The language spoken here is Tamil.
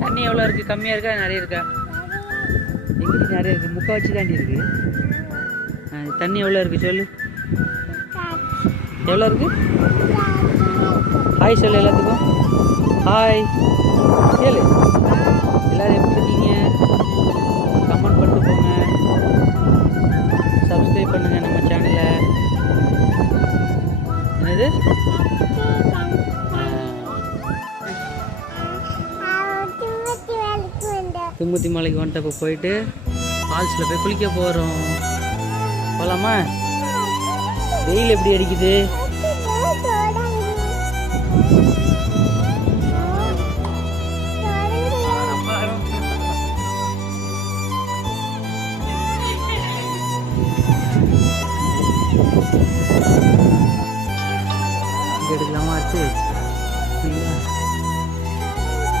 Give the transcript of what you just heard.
தண்ணி எவ்வளோ இருக்குது? கம்மியாக இருக்கா நிறைய இருக்கா? எங்கிட்ட நிறைய இருக்குது, முக்கால்வாசி தாண்டி இருக்குது. தண்ணி எவ்வளோ இருக்குது சொல்லு. எவ்வளோ இருக்குது? ஹாய் சொல்லு எல்லாத்துக்கும். ஹாய் கேளு. எல்லோரும் எப்படி இருக்கீங்க? கமெண்ட் பண்ணிட்டு போங்க. சப்ஸ்கிரைப் பண்ணுங்கள் நம்ம சேனலை. என்னது? திமுத்தி மலைக்கு வந்துட்டு இப்போ போயிட்டு ஃபால்ஸில் போய் குளிக்க போகிறோம். போகலாமா? வெயில் எப்படி அடிக்குது?